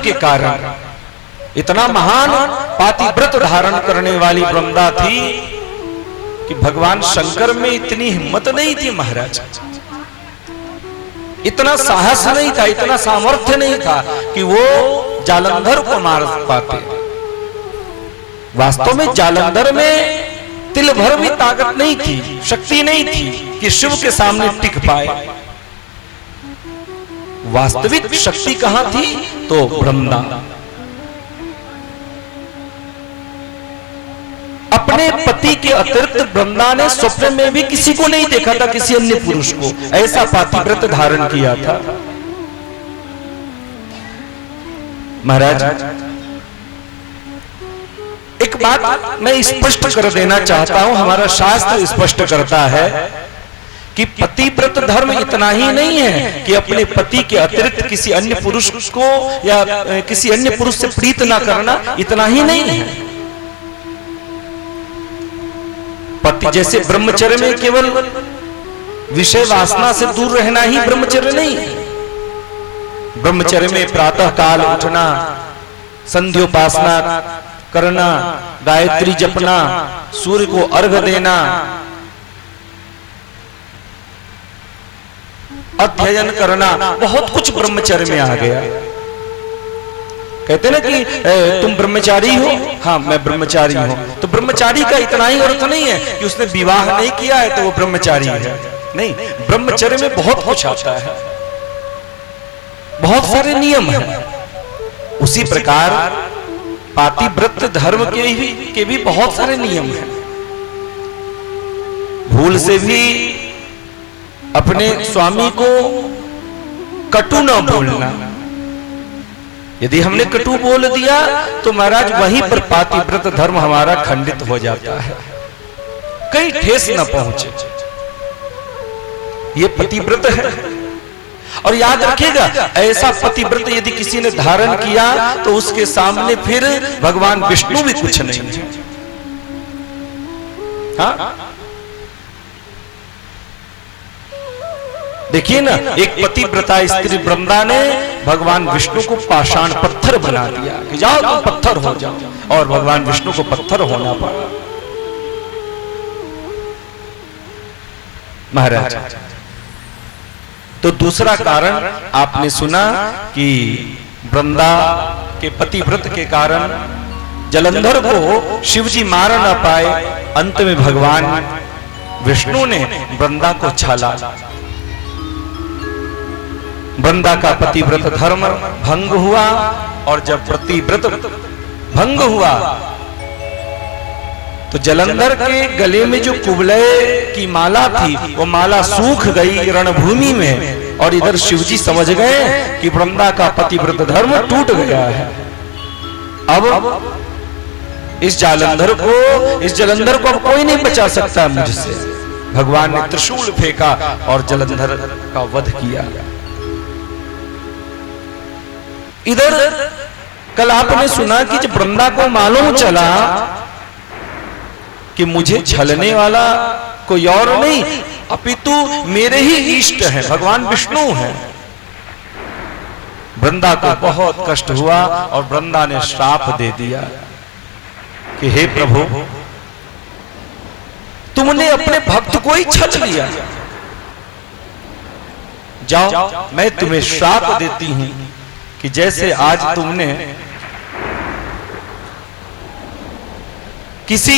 के कारण इतना महान पातिव्रत धारण करने वाली वृंदा थी कि भगवान शंकर में इतनी हिम्मत नहीं थी महाराज, इतना साहस नहीं था, इतना सामर्थ्य नहीं था कि वो जालंधर को मार पाते। वास्तव में जालंधर में तिल भर भी ताकत नहीं थी, शक्ति नहीं थी कि शिव के सामने टिक पाए। वास्तविक शक्ति कहां थी? तो वृंदा। अपने पति के अतिरिक्त वृंदा ने स्वप्न में भी किसी को नहीं देखा था, किसी अन्य पुरुष को। ऐसा पातिव्रत धारण किया था महाराज। एक बात मैं स्पष्ट कर देना चाहता हूं, हमारा शास्त्र स्पष्ट करता है कि पतिव्रत धर्म इतना ही नहीं है कि अपने पति के अतिरिक्त किसी अन्य पुरुष को या किसी अन्य पुरुष से प्रीत ना करना, इतना ही नहीं है। पति जैसे ब्रह्मचर्य में केवल विषय वासना से दूर रहना ही ब्रह्मचर्य नहीं है। ब्रह्मचर्य में प्रातः काल उठना, संध्योपासना करना, गायत्री जपना, सूर्य को अर्घ्य देना, अध्ययन करना, बहुत कुछ ब्रह्मचर्य में आ गया। कहते ना कि तुम ब्रह्मचारी हो, हाँ मैं ब्रह्मचारी हूं। तो ब्रह्मचारी का इतना ही अर्थ नहीं है कि उसने विवाह नहीं किया है तो वो ब्रह्मचारी है, नहीं। ब्रह्मचर्य में बहुत कुछ आता है, बहुत सारे नियम हैं। उसी प्रकार पातिव्रत धर्म के भी बहुत सारे नियम हैं। भूल से भी अपने स्वामी को कटु न बोलना। यदि हमने कटु बोल दिया तो महाराज वहीं पर पातिव्रत धर्म हमारा खंडित हो जाता है, कहीं ठेस न पहुंचे। ये पतिव्रत है। और याद रखिएगा, ऐसा पतिव्रत यदि किसी ने धारण किया तो उसके सामने फिर भगवान विष्णु भी कुछ नहीं है। हाँ? देखिए ना, एक पतिव्रता स्त्री वृंदा ने भगवान विष्णु को पाषाण पत्थर बना दिया कि जाओ तुम पत्थर हो जाओ, और भगवान विष्णु को पत्थर होना पड़ा महाराज। तो दूसरा कारण आपने सुना कि वृंदा के पतिव्रत के कारण जलंधर को शिवजी मार ना पाए। अंत में भगवान विष्णु ने वृंदा को छाला। वृंदा का पतिव्रत धर्म भंग हुआ, और जब पतिव्रत भंग हुआ तो जलंधर के गले में जो कुबलय की माला थी वो माला सूख गई रणभूमि में, और इधर शिवजी समझ गए कि वृंदा का पतिव्रत धर्म टूट गया है। अब इस जलंधर को अब कोई नहीं बचा सकता मुझसे। भगवान ने त्रिशूल फेंका और जलंधर का वध किया। इधर कल आपने सुना कि जब वृंदा को मालूम चला कि मुझे छलने वाला कोई और नहीं अपितु मेरे ही इष्ट है, भगवान विष्णु है, वृंदा को बहुत कष्ट हुआ और वृंदा ने श्राप दे दिया कि हे प्रभु, तुमने अपने भक्त को ही छल लिया। जाओ मैं तुम्हें श्राप देती हूं कि जैसे आज तुमने किसी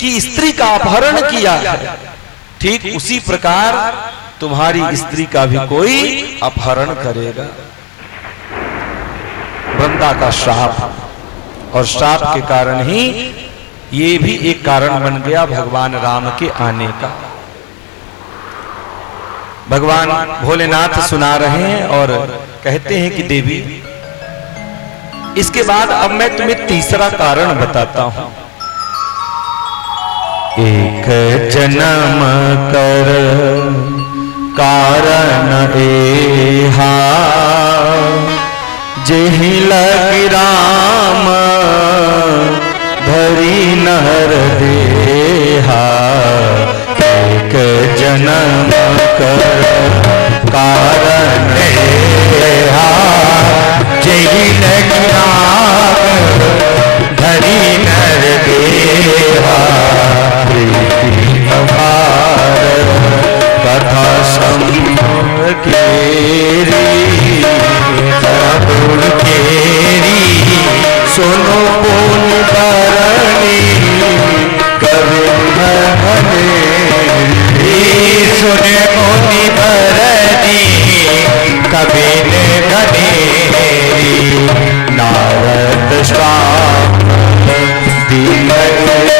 की स्त्री का अपहरण किया है, ठीक उसी प्रकार तुम्हारी स्त्री का भी कोई अपहरण करेगा। वृंदा का श्राप, और श्राप के कारण ही ये भी एक कारण बन गया भगवान राम के आने का। भगवान भोलेनाथ सुना रहे हैं और कहते हैं कि देवी, इसके बाद अब मैं तुम्हें तीसरा कारण बताता हूं। एक जन्म कर कारण एहा, जेहि लगी राम धरी नर देहा। एक जन्म कर कारण एहा, जेहि लगी नाग धरी नर देहा प्रीति अपार कथा संग केरी गुण केरी सुनो पुन करणी कवि सुने मुनि भरनी कवि घनेरी नारद श्याम दीन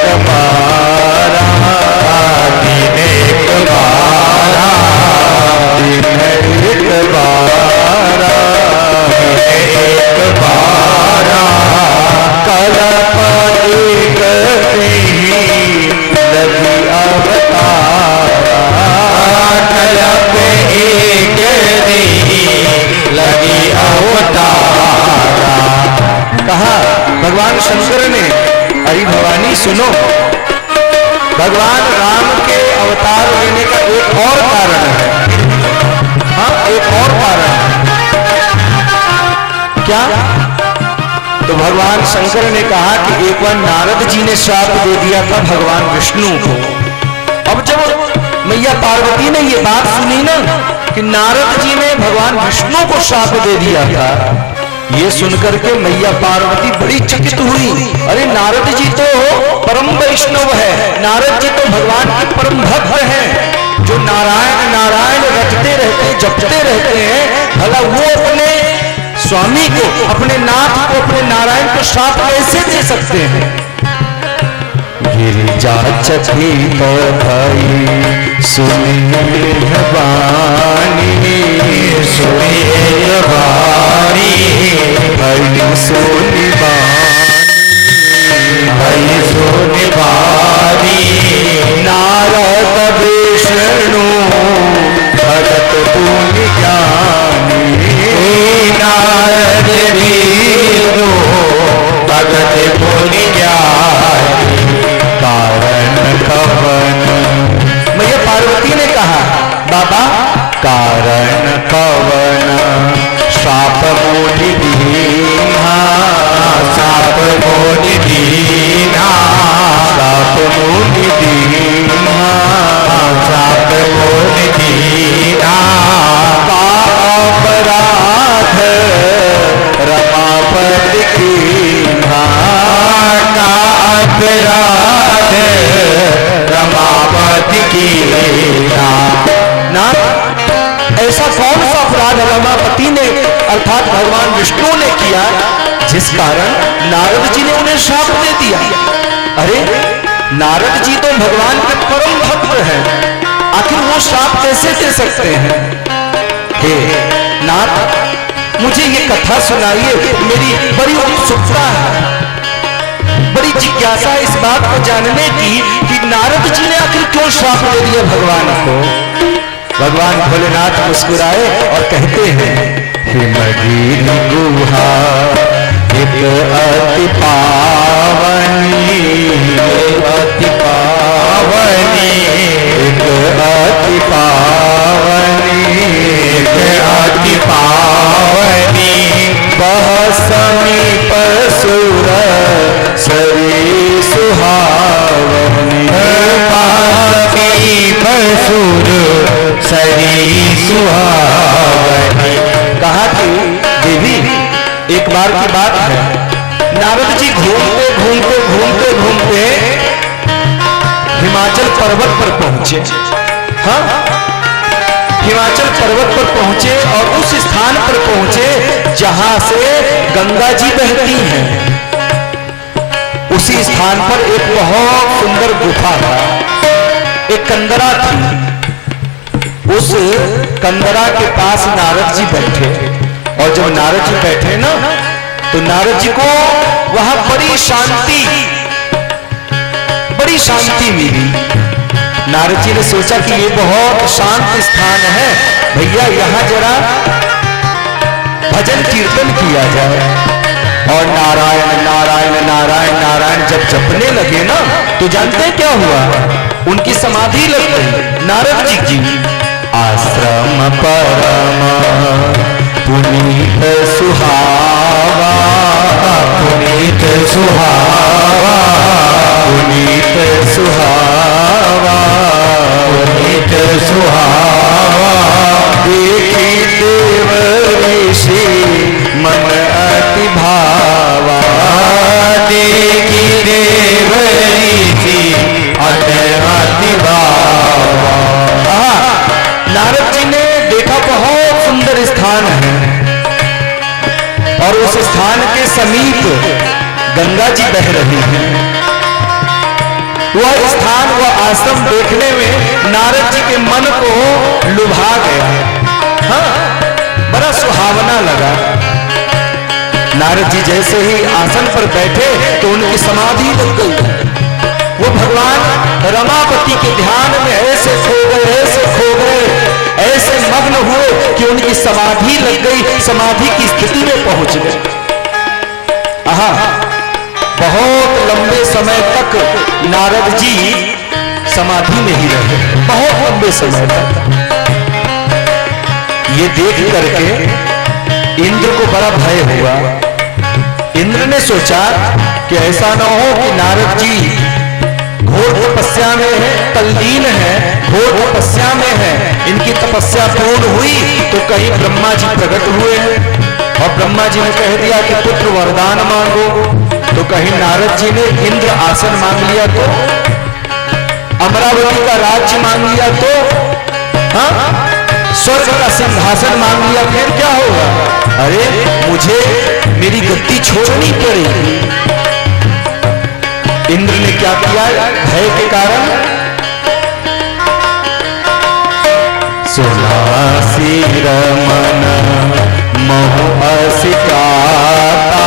कुमारा दीन कुमारा दीन कुमारा एक बारा कलप एक लगी अवतारा कलप एक लगी अवतारा। कहा भगवान शंकर ने, अरे भवानी सुनो, भगवान राम के अवतार लेने का एक और कारण है। हाँ, एक और कारण है। क्या? तो भगवान शंकर ने कहा कि एक बार नारद जी ने श्राप दे दिया था भगवान विष्णु को। अब जब मैया पार्वती ने ये बात सुनी ना कि नारद जी ने भगवान विष्णु को श्राप दे दिया था, ये सुनकर के मैया पार्वती बड़ी चकित हुई। अरे नारद जी तो परम वैष्णव है, नारद जी तो भगवान के परम भक्त हैं, जो नारायण नारायण रटते रहते जपते रहते हैं, भला वो अपने स्वामी को, अपने नाथ को, अपने नारायण को श्राप कैसे दे सकते हैं? गिरिजा चकित भई सुनिए वाणी सुनिए वाणी भई सुनि भई सुनि वाणी नारद विष्णु भगत पुनि ज्ञानी नारद विष्णु भगत पुनि ज्ञानी कारण कवन। मैया पार्वती ने कहा बाबा कारण कवन श्राप मोनि दीना श्राप मोनि दीना श्राप मोनि दीना श्राप मोनि दीना का अपराध रमापति कीन्हा का अपराध रमापति कीन्हा। नाथ, ऐसा कौन सा अपराध रमापति ने अर्थात भगवान विष्णु ने किया जिस कारण नारद जी ने उन्हें श्राप दे दिया? अरे नारद जी तो भगवान के परम भक्त हैं, आखिर वो श्राप कैसे दे सकते हैं? हे नाथ, मुझे ये कथा सुनाइए, मेरी बड़ी उत्सुकता है, बड़ी जिज्ञासा इस बात को जानने की कि नारद जी ने आखिर क्यों श्राप दे दिया भगवान को। भगवान भोलेनाथ मुस्कुराए और कहते हैं, हिमगिरि गुहा एक अति पावनी अति पावनी एक अति पावनी एक अति पावनी बह समीप सुर सरी सुहावनी समीप सुर सरी सुहावनी। कहा कि देवी एक बार की बात है, नारद जी घूमते घूमते घूमते घूमते हिमाचल पर्वत पर पहुंचे। हाँ, हिमाचल पर्वत पर पहुंचे और उस स्थान पर पहुंचे जहां से गंगा जी बहती हैं। उसी स्थान पर एक बहुत सुंदर गुफा था, एक कंदरा थी। उस कंदरा के पास नारद जी बैठे, और जब नारद जी बैठे ना तो नारद जी को वहां बड़ी शांति मिली। नारद जी ने सोचा कि ये बहुत शांत स्थान है, भैया यहाँ जरा भजन कीर्तन किया जाए। और नारायण नारायण नारायण नारायण जब जपने लगे ना तो जानते हैं क्या हुआ? उनकी समाधि लग गई। नारद जी आश्रम परम पुनीत सुहावा सुहावा पुनीत सुहावा देखी देव ऋषि मन अति भावा देखी देव ऋषि अति भावा। नारद जी ने देखा बहुत सुंदर स्थान है और उस स्थान के समीप गंगा जी बह रही है। वह स्थान वह आश्रम देखने में नारद जी के मन को लुभा गया। हाँ, बड़ा सुहावना लगा। नारद जी जैसे ही आसन पर बैठे तो उनकी समाधि लग गई। वो भगवान रमापति के ध्यान में ऐसे खो गए, ऐसे मग्न हुए कि उनकी समाधि लग गई, समाधि की स्थिति में पहुंच गए। आहा, बहुत लंबे समय तक नारद जी समाधि में ही रहे, बहुत लंबे समय तक। ये देख करके इंद्र को बड़ा भय हुआ। इंद्र ने सोचा कि ऐसा ना हो कि नारद जी घोर तपस्या में है, तल्लीन है, घोर तपस्या में है, इनकी तपस्या पूर्ण हुई तो कहीं ब्रह्मा जी प्रकट हुए हैं और ब्रह्मा जी ने कह दिया कि पुत्र वरदान मांगो, तो कहीं नारद जी ने इंद्र आसन मांग लिया तो, अमरावती का राज्य मांग लिया तो, हाँ, स्वर्ग का सिंहासन मांग लिया, फिर क्या होगा? अरे मुझे मेरी गद्दी छोड़नी पड़ेगी। इंद्र ने क्या किया? भय के कारण सुनासी रमन मोह असिकाता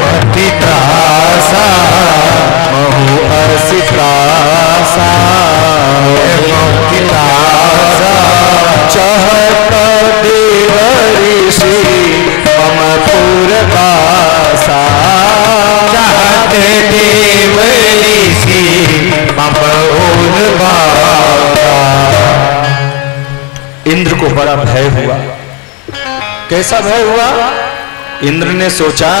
मति त्रासा मोह असिकासा मति त्रासा चहत देव ऋषि मम पुरवासा चाहत देव ऋषि मम पुरवासा। इंद्र को बड़ा भय हुआ। कैसा भय हुआ? इंद्र ने सोचा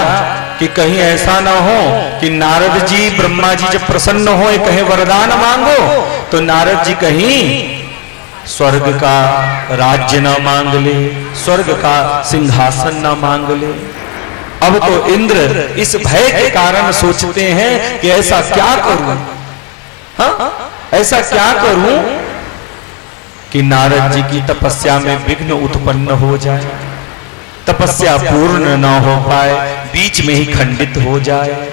कि कहीं ऐसा ना हो कि नारद जी ब्रह्मा जी जब प्रसन्न हो कहीं वरदान मांगो तो नारद जी कहीं स्वर्ग का राज्य ना मांग ले, स्वर्ग का सिंहासन ना मांग ले। अब तो इंद्र इस भय के कारण सोचते हैं कि ऐसा क्या करूं, हाँ, ऐसा क्या करूं कि नारद जी की तपस्या में विघ्न उत्पन्न हो जाए, तपस्या पूर्ण न हो पाए, बीच में ही खंडित हो जाए।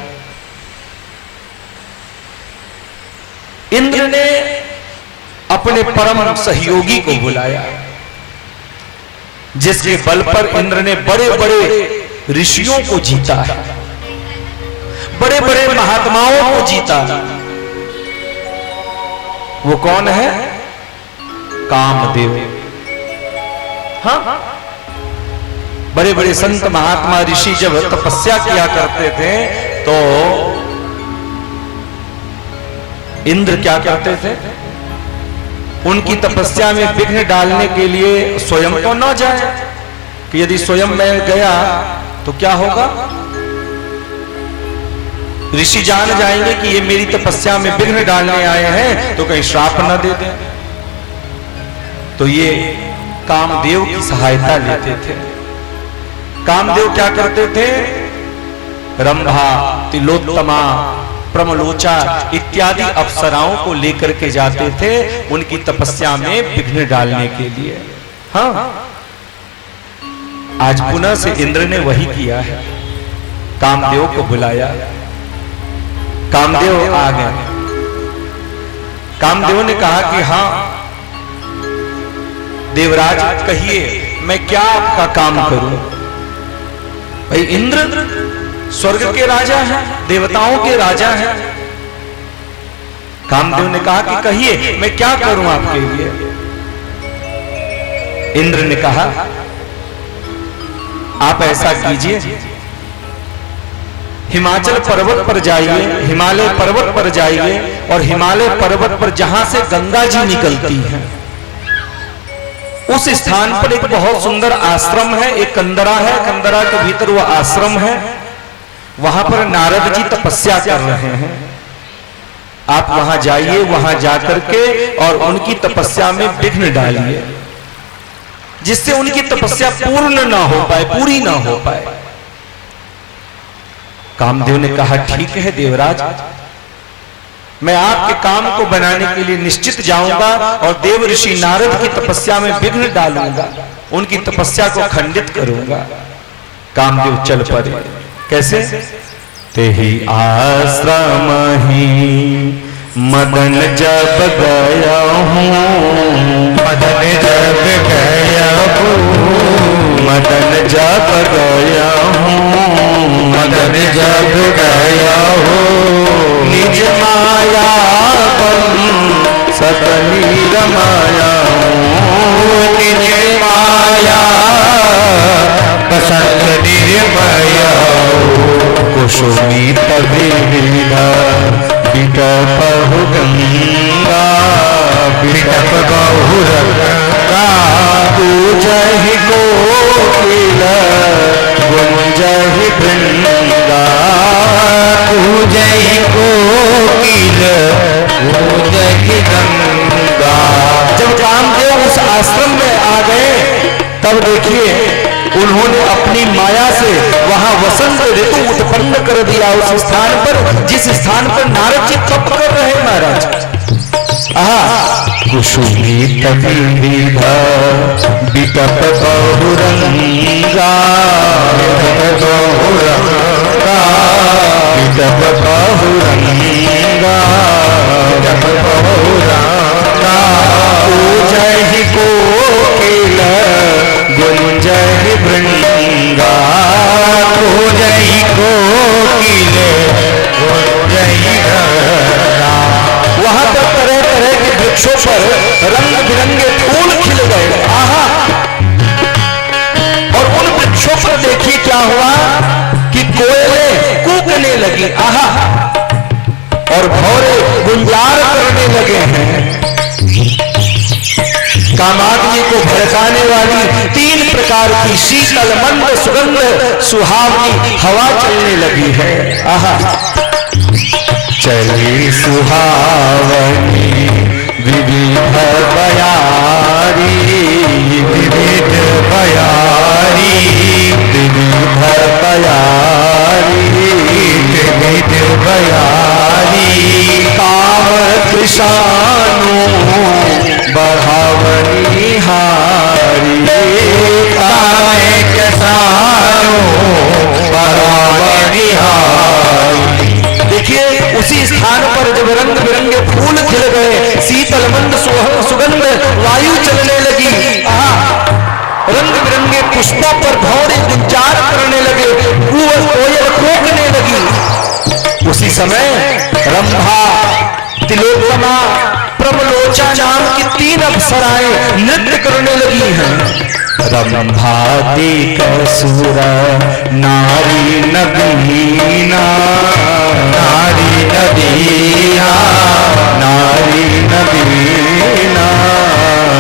इंद्र ने अपने परम सहयोगी को बुलाया, जिसके बल पर इंद्र ने बड़े बड़े ऋषियों को जीता है, बड़े बड़े महात्माओं को जीता। वो कौन है? कामदेव। हाँ, बड़े बड़े संत महात्मा ऋषि जब तपस्या किया करते थे तो इंद्र क्या करते थे? उनकी तपस्या में विघ्न डालने के लिए स्वयं तो न जाए, कि यदि स्वयं मैं गया तो क्या होगा? ऋषि जान जाएंगे कि ये मेरी तपस्या में विघ्न डालने आए हैं, तो कहीं श्राप न दे दें। तो ये कामदेव की सहायता लेते थे। कामदेव क्या करते थे? रंभा, तिलोत्तमा, प्रमलोचा इत्यादि अप्सराओं को लेकर के जाते थे उनकी तपस्या में विघ्न डालने के लिए। हाँ, आज पुनः से इंद्र ने वही किया है, कामदेव को बुलाया। कामदेव आ गए। कामदेव ने कहा कि हाँ देवराज, कहिए मैं क्या आपका काम करूं? भाई इंद्र स्वर्ग के राजा हैं, देवताओं के राजा हैं। कामदेव ने कहा कि कहिए मैं क्या करूं आपके लिए? इंद्र ने कहा आप ऐसा कीजिए, हिमाचल पर्वत पर जाइए, हिमालय पर्वत पर जाइए और हिमालय पर्वत पर जहां से गंगा जी निकलती है उस स्थान पर एक बहुत सुंदर आश्रम है, एक कंदरा है, कंदरा के भीतर वो आश्रम है, वहां पर नारद जी तपस्या कर रहे हैं। आप वहां जाइए, वहां जाकर के और उनकी तपस्या में विघ्न डालिए, जिससे उनकी तपस्या पूर्ण ना हो पाए, पूरी ना हो पाए। कामदेव ने कहा ठीक है देवराज, मैं आपके काम को बनाने के लिए निश्चित जाऊंगा और देव ऋषि नारद की तपस्या में विघ्न डालूंगा, उनकी तपस्या को खंडित करूंगा। कामदेव चल पड़े। कैसे? तेहि आश्रम ही मदन जब गया हूँ, मदन जब गया हूँ, मदन जब गया हूँ, मदन जब गया हूँ, निज माया सकली रमाया हूँ, निज माया बसंत निर्मया कुसुमित विविधा विटप गंगा, विटप बहुरंगा, पूजहि कोकिल गुंजहि भृंगा, पूजहि कोकिल गुंजहि गंगा। जब कामदेव उस आश्रम में आ गए तब देखिए उन्होंने अपनी माया से वहां वसंत ऋतु उत्पन्न कर दिया, उस स्थान पर जिस स्थान पर नारद जी तप कर रहे हैं महाराज। कुसुमित विविधा विटप बहुरंगा, विटप बहुरंगा, विटप बहुरंगा, विटप बहुरंगा, पूजहि कोकिल गुंजहि भृंगा, पूजहि कोकिल गुंजहि भृंगा। वहां पर तरह तरह के वृक्षों पर रंग बिरंगे फूल खिल गए। आहा! और उन वृक्षों पर देखिए क्या हुआ कि कोयलें कूकने लगी। आहा! और भौरे गुंजार करने लगे हैं। कामाग्नि को भड़काने वाली 3 प्रकार की शीतल मंद सुगंध सुहावनी हवा चलने लगी है। आहा! चली सुहावनी विविध बयारी, विविध बयारी, विविध बयारी, विविध बयारी, काम कृषानु बढ़ावनी हारी, काम कृषानु बढ़ावनी हारी। देखिए उसी स्थान पर जब रंग बिरंगे फूल खिल गए, शीतल मंद सुगंध वायु चलने लगी। रंग बिरंगे पुष्पों पर भौरे गुंजार करने लगे, कोयल कूकने लगी। उसी समय रंभा, तिलोत्तमा, प्रमलोचा नाम की 3 अप्सराएं नृत्य करने लगी हैं। रंभादिक सुर नारी नबीना, नारी नबीना, नारी नबीना,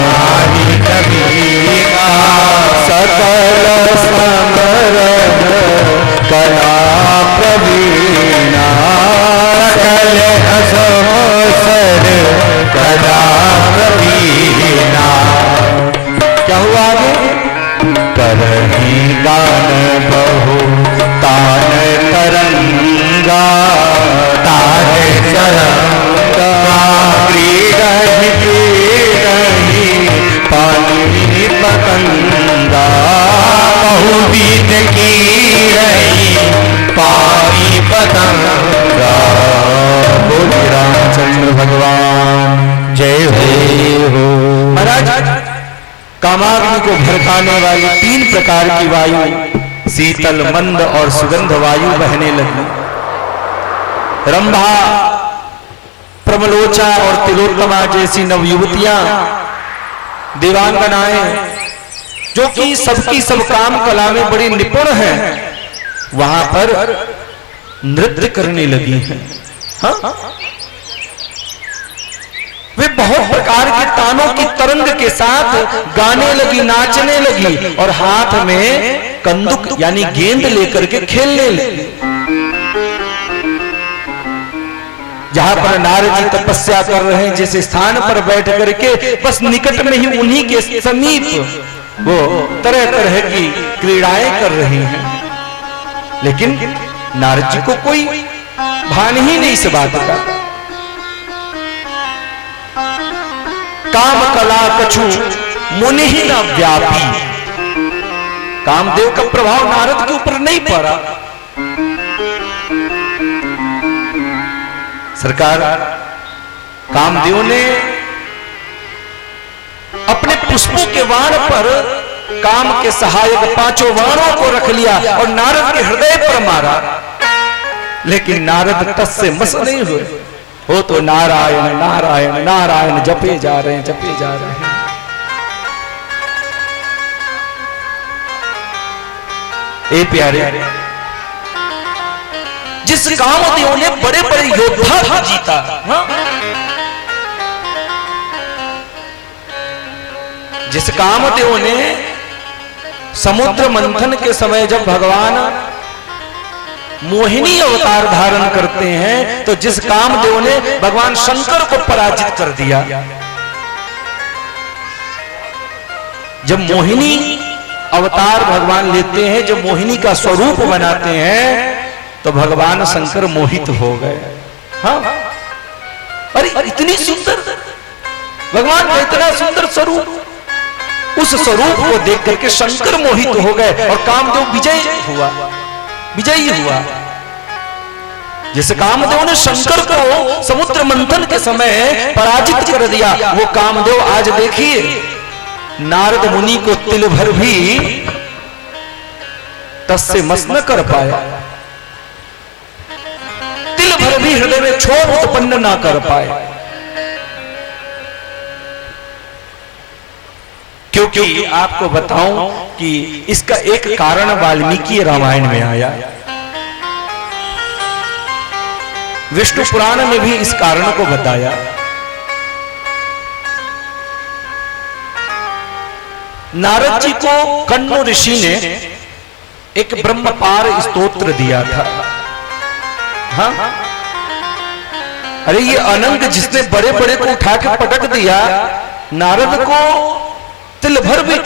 नारी नबीना, सकल समरन कला प्रवीणा, सकल असर कला प्रवीणा। क्या हुआ आगे? करही गान बहु तान तरंगा, तान तरंगा, क्रीडहि क्रीडहि पानी पतंगा, बहुविध कीरहि पानी पतंगा। बोले रामचंद्र भगवान जय हो। महाराज कामाग्नि को भड़काने वाली 3 प्रकार की वायु, शीतल मंद और सुगंध वायु बहने लगी। रंभा, प्रमलोचा और तिलोत्तमा जैसी नवयुवतियां, देवांगनाएं, जो कि सबकी सब काम कला में बड़ी निपुण हैं, वहां पर नृत्य करने लगी हैं। हाँ? वे बहुत प्रकार के तानों की तरंग के साथ गाने लगी, नाचने लगी और हाथ में कंदुक यानी गेंद लेकर के खेलने लगी। जहां पर नारद जी तपस्या कर रहे हैं, जिस स्थान पर बैठ करके बस निकट में ही उन्हीं के समीप वो तरह तरह की क्रीड़ाएं कर रही हैं, लेकिन नारद जी को कोई भान ही नहीं इस बात का। काम कला कछु मुनि ही न व्यापी, कामदेव का प्रभाव नारद के ऊपर नहीं पड़ा। सरकार कामदेव ने अपने पुष्पों के वाण पर काम के सहायक 5 वाणों को रख लिया और नारद के हृदय पर मारा, लेकिन नारद तस से मस नहीं हुए। हो तो नारायण नारायण नारायण जपे जा रहे हैं, जपे जा रहे हैं। ए प्यारे, जिस कामदेव ने बड़े बड़े योद्धा को जीता, जिस कामदेव ने समुद्र मंथन के समय जब भगवान मोहिनी अवतार धारण करते हैं, तो जिस कामदेव ने भगवान शंकर को पराजित कर दिया, जब मोहिनी अवतार भगवान लेते हैं, जब मोहिनी का स्वरूप बनाते हैं, तो भगवान शंकर मोहित हो गए। हाँ, अरे इतनी सुंदर भगवान का इतना सुंदर स्वरूप, उस स्वरूप को देख करके शंकर मोहित हो गए और कामदेव विजयी हुआ, विजयी हुआ। जैसे कामदेव ने शंकर को समुद्र मंथन के समय पराजित कर दिया, वो कामदेव आज देखिए नारद मुनि को तिल भर भी तस से मस न कर पाया, तिल भर भी हृदय में क्षोभ उत्पन्न ना कर पाए, क्योंकि आपको बताऊं कि इसका एक कारण वाल्मीकि रामायण में आया, विष्णु पुराण में भी इस कारण को बताया। नारद जी को कण्व ऋषि ने एक ब्रह्मपार स्तोत्र दिया था। हाँ, अरे ये अनंग जिसने बड़े बड़े को उठा के पटक दिया, नारद को तिल भर भी